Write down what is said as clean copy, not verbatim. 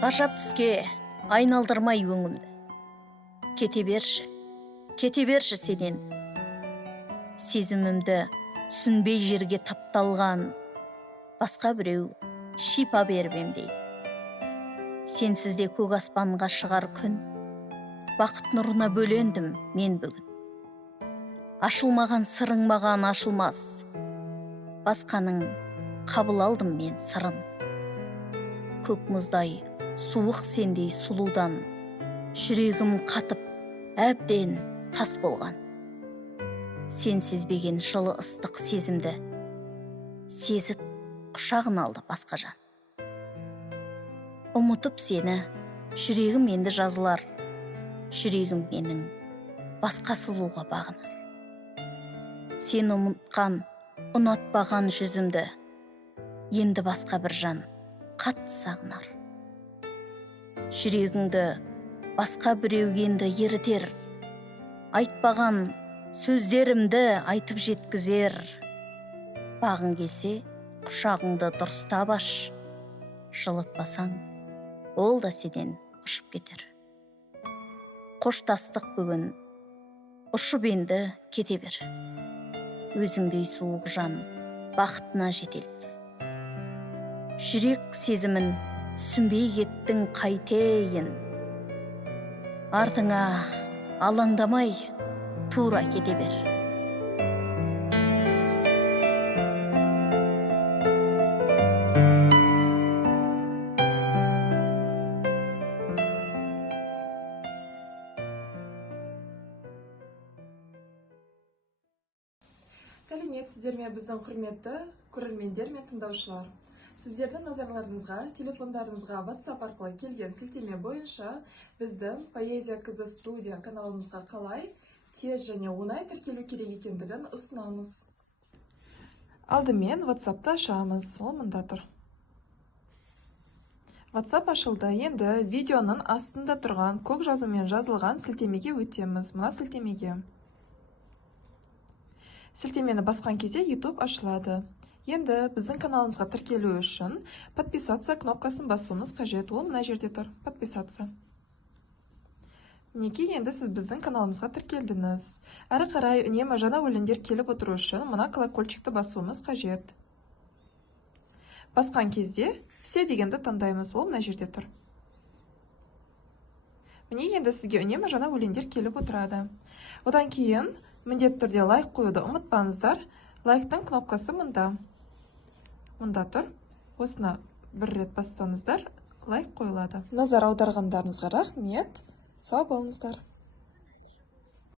Ғажап түске айналдырмай өңімді. Кете берші сенен. Сезімімді түсінбей жерге тапталған басқа біреу шипа бермем дейді. Сенсізде көк аспанға шығар күн, бақыт нұрына бөлендім мен бүгін. Ашылмаған сырың маған ашылмас, басқаның қабыл алдым мен сырын. Көк мұздай суық сендей сұлудан, жүрегім қатып әбден тас болған. Сен сезбеген жылы ыстық сезімді сезіп құшағын алды басқа жан. Ұмытып сені жүрегім енді жазылар, жүрегім менің басқа сұлуға бағынар. Сен ұмытқан, ұнатпаған жүзімді енді басқа бір жан қатты сағынар. Жүрегіңді басқа біреу енді ерітер, айтпаған сөздерімді айтып жеткізер. Бағың келсе құшағыңды дұрыстап аш, жылытпасаң ол да сенен ұшып кетер. Қоштастық бүгін, ұшып енді кете бер. Өзіңдей суық жан бақытына жетелер. Жүрек сезімін түсінбей кеттің қайтейін. Артыңа алаңдамай тура кете бер. Сәлеметсіздер ме біздің құрметті көрермендер мен тыңдаушылар. Сіздердің назарларыңызға, телефондарыңызға WhatsApp арқылы келген сілтеме бойынша біздің Поэзия Кызы студия каналымызға қалай тез және оңай тіркелу керек екендігін ұсынамыз. Алдымен WhatsApp'ты ашамыз, ол мында тұр. WhatsApp ашылды. Енді видеоның астында тұрған көк жазумен жазылған сілтемеге өтеміз. Мына сілтемеге. Сілтемені басқан кезде YouTube ашылады. Енді біздің каналымызға тіркелу үшін подписаться кнопкасын басуымыз қажет. Ол мына жерде тұр. Подписаться. Мінекей, енді сіз біздің каналымызға тіркелдіңіз. Әрі қарай үнемі жаңа өлеңдер келіп отыру үшін мына колокольчикті басуымыз қажет. Басқан кезде все дегенді таңдаймыз. Ол мына жерде тұр. Міне, енді сізге үнемі жаңа өлеңдер келіп отырады. Одан кейін міндетті түрде лайк қоюды ұмытпаңыздар. Лайктың кнопкасы мында. Мұнда тұр. Осыны бір рет бассаңыздар, лайк қойылады. Назар аударғандарыңызға рахмет. Сау болыңыздар.